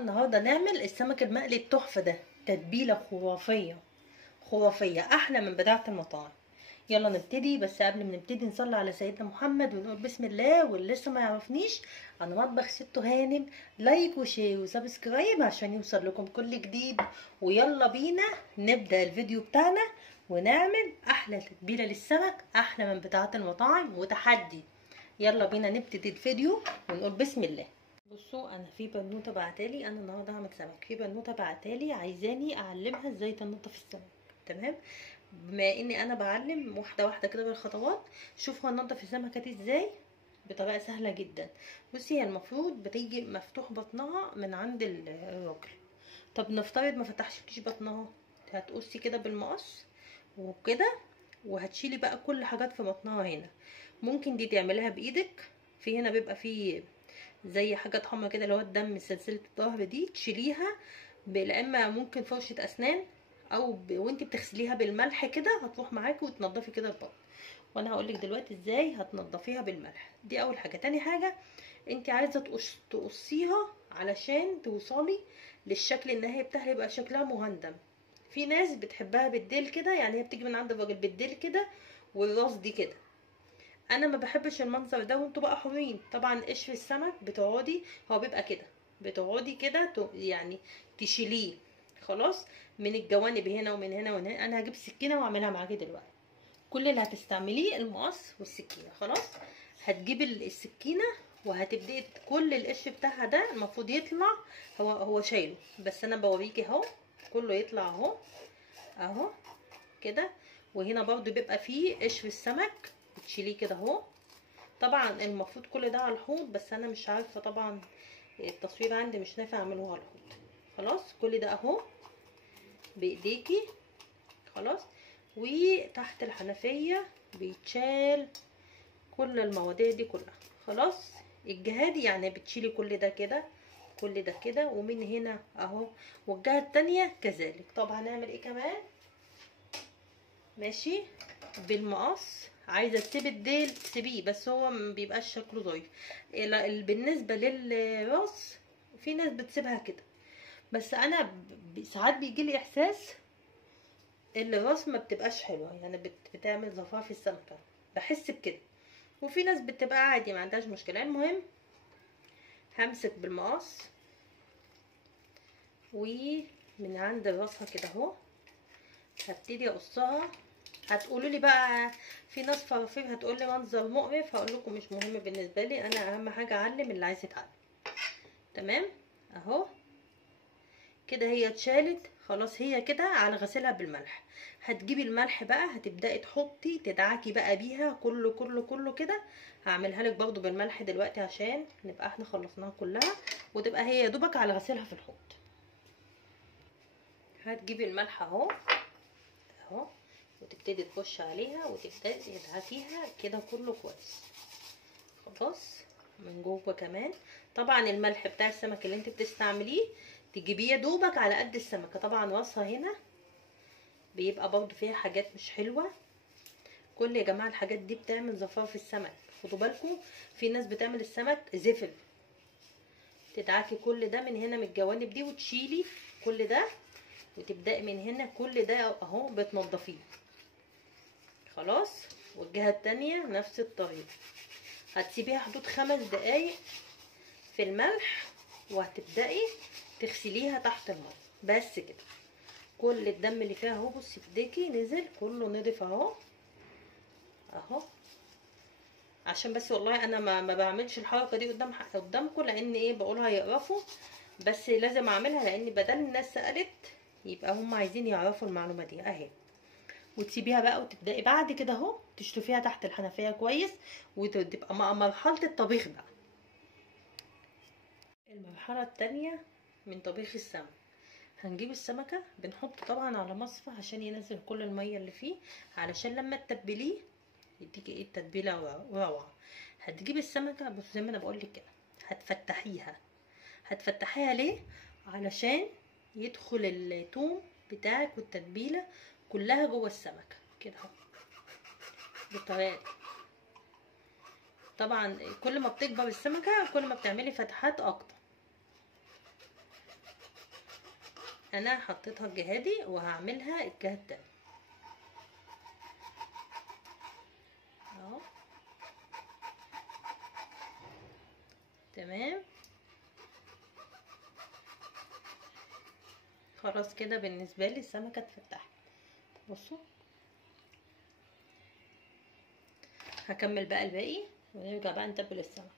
النهارده نعمل السمك المقلي التحفه ده. تتبيله خرافيه خرافيه، احلى من بتاعه المطاعم. يلا نبتدي، بس قبل ما نبتدي نصلي على سيدنا محمد ونقول بسم الله. واللي لسه ما يعرفنيش، انا مطبخ ست هانم. لايك وشير وسبسكرايب عشان يوصل لكم كل جديد. ويلا بينا نبدا الفيديو بتاعنا ونعمل احلى تتبيله للسمك، احلى من بتاعه المطاعم وتحدي. يلا بينا نبتدي الفيديو ونقول بسم الله. بصوا، انا في بنوته بعتالي، انا النهارده هعمل سمك. في بنوته بعتالي عايزاني اعلمها ازاي تنظف السمك. تمام، بما اني انا بعلم واحده واحده كده بالخطوات. شوفوا هننضف السمكه دي ازاي بطريقه سهله جدا. بصي، هي المفروض بتيجي مفتوح بطنها من عند الراجل. طب نفترض ما فتحش بطنها، هتقصي كده بالمقص وكده، وهتشيلي بقى كل حاجات في بطنها هنا. ممكن دي تعملها بايدك، في هنا بيبقى فيه زي حاجه حمرا كده اللي هو الدم، سلسله الظهر دي تشيليها. لا اما ممكن فرشه اسنان، او وانت بتغسليها بالملح كده هتروح معاكي وتنضفي كده البطن. وانا هقولك دلوقتي ازاي هتنضفيها بالملح. دي اول حاجه. تاني حاجه، انت عايزه تقصيها علشان توصلي للشكل النهائي بتاعها، يبقى شكلها مهندم. في ناس بتحبها بالديل كده، يعني هي بتيجي من عند الراجل بالديل كده والراس دي كده. انا ما بحبش المنظر ده، وانتوا بقى حرين طبعا. قشر السمك بتقعدي، هو بيبقى كده، بتقعدي كده يعني تشيليه خلاص من الجوانب هنا ومن هنا ومن هنا. انا هجيب سكينه واعملها معاكي دلوقتي. كل اللي هتستعمليه المقص والسكينه. خلاص، هتجيبي السكينه وهتبدأي كل القش بتاعها ده المفروض يطلع. هو شايله، بس انا بوريكي اهو. كله يطلع اهو اهو كده. وهنا برضو بيبقى فيه قشر السمك، بتشيليه كده اهو. طبعا المفروض كل ده على الحوض، بس انا مش عارفه طبعا التصوير عندي مش نافع اعمله على الحوض. خلاص، كل ده اهو بايديكي. خلاص، وتحت الحنفيه بيتشال كل المواضيع دي كلها. خلاص، الجهه دي يعني بتشيلي كل ده كده، كل ده كده، ومن هنا اهو، والجهه التانيه كذلك. طب هنعمل ايه كمان؟ ماشي، بالمقص. عايزه تسيبي الديل تسيبيه، بس هو مبيبقاش شكله ظريف. بالنسبه للراس، في ناس بتسيبها كده، بس انا ساعات بيجيلي احساس ان الراس ما بتبقاش حلوه، يعني بتعمل زفاره في السمكه، بحس بكده. وفي ناس بتبقى عادي ما عندهاش مشكله. المهم همسك بالمقص ومن عند راسها كده اهو هبتدي اقصها. هتقولوا لي بقى في ناس فرافير هتقول لي منظر مقرف، هقول لكم مش مهم بالنسبه لي. انا اهم حاجه اعلم اللي عايز يتعلم. تمام اهو كده هي اتشالت خلاص. هي كده على غسيلها بالملح. هتجيبي الملح بقى، هتبداي تحطي تدعكي بقى بيها كله كله كله كده. هعملها لك برضو بالملح دلوقتي عشان نبقى احنا خلصناها كلها، وتبقى هي يا دوبك على غسيلها في الحوض. هتجيبي الملح اهو اهو، وتبتدي تخش عليها وتبتدي تدعكيها كده كله كويس. خلاص، من جوه كمان. طبعا الملح بتاع السمك اللي انت بتستعمليه تجيبيه دوبك على قد السمكه. طبعا راسها هنا بيبقى برضو فيها حاجات مش حلوه. كل يا جماعه الحاجات دي بتعمل زفاره في السمك، خدوا بالكم. في ناس بتعمل السمك زفر. تدعكي كل ده من هنا من الجوانب دي وتشيلي كل ده، وتبداي من هنا كل ده اهو بتنضفيه. خلاص، والجهه التانيه نفس الطريقه. هتسيبيها حدود 5 دقايق في الملح، وهتبدأي تغسليها تحت الماء. بس كده، كل الدم اللي فيها اهو بصي بايديكي نزل كله نضف اهو اهو. عشان بس والله انا ما بعملش الحركه دي قدامكم، لان ايه بقولها يقرفوا، بس لازم اعملها لان بدل الناس سالت يبقى هم عايزين يعرفوا المعلومه دي اهي. وتسيبيها بقى وتبدأي بعد كده اهو تشطفيها تحت الحنفيه كويس، وتبقى مرحله الطبيخ بقى. المرحله التانية من طبيخ السمك، هنجيب السمكة بنحط طبعا على مصفى عشان ينزل كل المية اللي فيه، علشان لما تتبليه يديكي ايه التتبيلة روعة. هتجيبي السمكة بس زي ما انا بقولك كده، هتفتحيها ليه؟ علشان يدخل الثوم بتاعك والتتبيلة كلها جوه السمكة كده اهو بالطريقة دي. طبعا كل ما بتكبر السمكة كل ما بتعملي فتحات اكتر. انا حطيتها الجهه دي وهعملها الجهه التانية اهو. تمام خلاص كده بالنسبه لي السمكه اتفتحت. بصوا هكمل بقى الباقي ونرجع بقى نتبل السمك.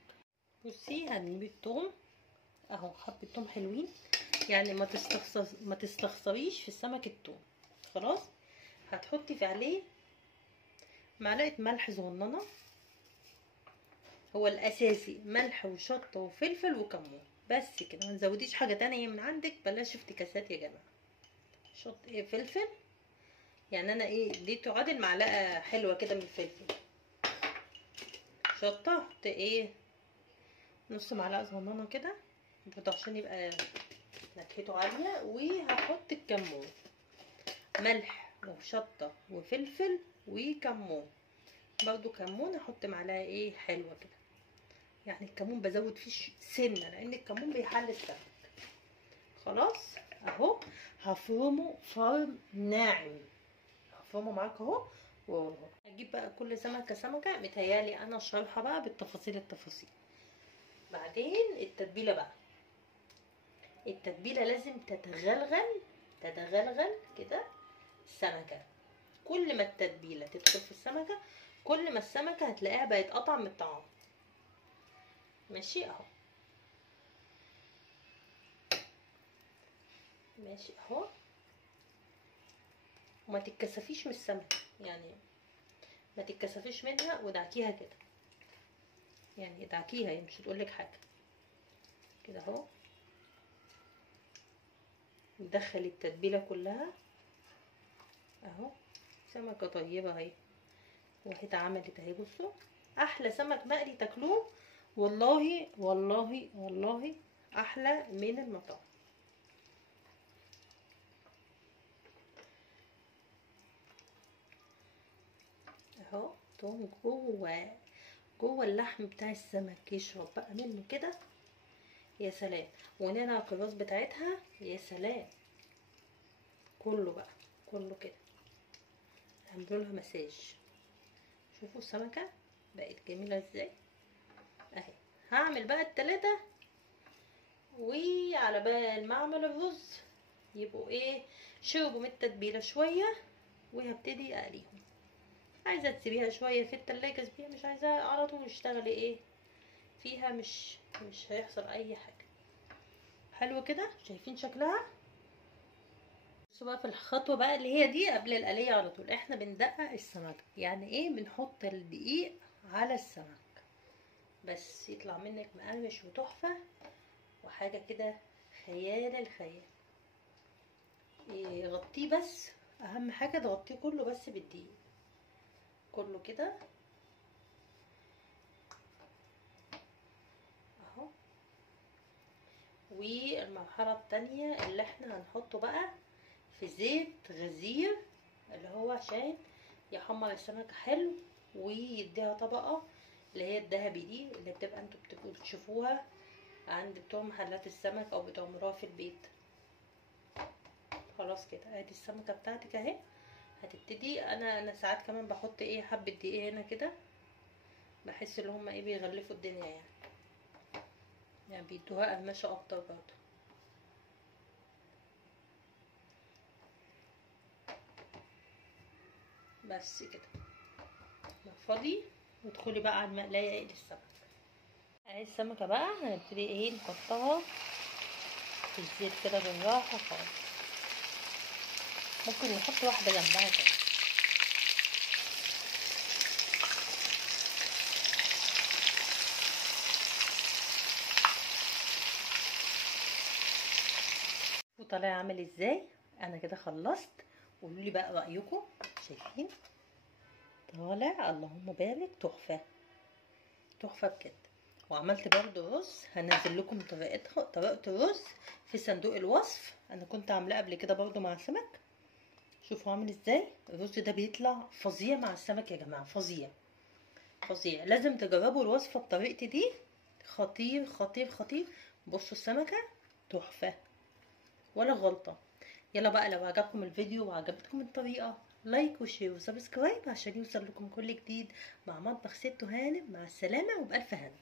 بصي هنجيب التوم اهو، حبه توم حلوين يعني ما تستخسريش في السمك التوم. خلاص هتحطي في عليه معلقه ملح صغننه، هو الاساسي ملح وشطه وفلفل وكمون بس كده، ما تزوديش حاجه تانية من عندك، بلاش افتكاسات يا جماعه. فلفل يعني انا اديته عادل معلقه حلوه كده من الفلفل. شطه احط نص معلقه صغننه كده برضه عشان يبقى نكهته عاليه. وهحط الكمون، ملح وشطه وفلفل وكمون، برضه كمون احط معلقه حلوه كده، يعني الكمون بزود فيه سنه لان الكمون بيحل السمك. خلاص اهو هفرمه فرم ناعم، هفرمه معاك اهو. هجيب بقى كل سمكه سمكه، متهيالي انا شارحه بقى التفاصيل. بعدين التتبيله بقى، التتبيله لازم تتغلغل كده السمكه. كل ما التتبيله تدخل في السمكه كل ما السمكه هتلاقيها بقت اطعم من الطعام. ماشي اهو، ماشي اهو. وما تتكسفيش من السمكه، يعني ما تتكسفيش منها ودعكيها كده، يعني ادعكيها هي مش هتقولك حاجه كده اهو. ندخل التتبيله كلها اهو. سمكه طيبه اهي واحده عملت اهي. بصوا احلى سمك مقلي تاكلوه والله والله والله احلى من المطاعم. اهو توم جوه اللحم بتاع السمك، يشرب بقى منه كده يا سلام. وننع الراس بتاعتها يا سلام، كله بقى كله كده هعملوا لها مساج. شوفوا السمكه بقت جميله ازاي اهي. هعمل بقى التلاتة وعلى بال ما اعمل الرز يبقوا شربوا من التتبيله شويه، وهبتدي اقليهم. عايزه تسيبيها شويه في التلاجة سيبيها، مش عايزاها على طول اشتغلي فيها، مش هيحصل اي حاجه. حلو كده شايفين شكلها. بصوا بقى في الخطوه بقى اللي هي دي قبل القليه على طول، احنا بندقق السمك. يعني بنحط الدقيق على السمك بس يطلع منك مقرمش وتحفه وحاجه كده خيال الخيال. غطيه بس، اهم حاجه تغطيه كله بس بالدقيق كله كده اهو. والمرحله التانية اللي احنا هنحطه بقى في زيت غزير اللي هو عشان يحمر السمكة حلو ويديها طبقة اللي هي الذهبي دي، اللي انتوا بتبقوا بتشوفوها عند بتوع محلات السمك او بتعملوها في البيت. خلاص كده ادي السمكة بتاعتك اهي. هتبتدي انا ساعات كمان بحط حبة دقيق هنا كده، بحس ان هما بيغلفوا الدنيا يعني بيدوها قرمشة اكتر برضه. بس كده فاضي وادخلي بقى على المقلاية للسمك. اهي السمكة بقى هنبتدي نحطها في الزيت كده بالراحة خالص. ممكن نحط واحدة جنبها كده. وطالع عامل ازاي؟ انا كده خلصت، قولوا لي بقى رأيكم. شايفين طالع اللهم بارك تحفة تحفة بجد. وعملت برضو رز، هنزل لكم طريقة الرز في صندوق الوصف، انا كنت عاملاه قبل كده برضو مع سمك. شوفوا عامل ازاي الرز ده، بيطلع فظيع مع السمك يا جماعة، فظيع فظيع. لازم تجربوا الوصفة بطريقتي دي، خطير خطير خطير. بصوا السمكة تحفة ولا غلطة. يلا بقى، لو عجبكم الفيديو وعجبتكم الطريقة، لايك وشير وسبسكرايب عشان يوصل لكم كل جديد مع مطبخ ست هانم. مع السلامة وبألف هنا.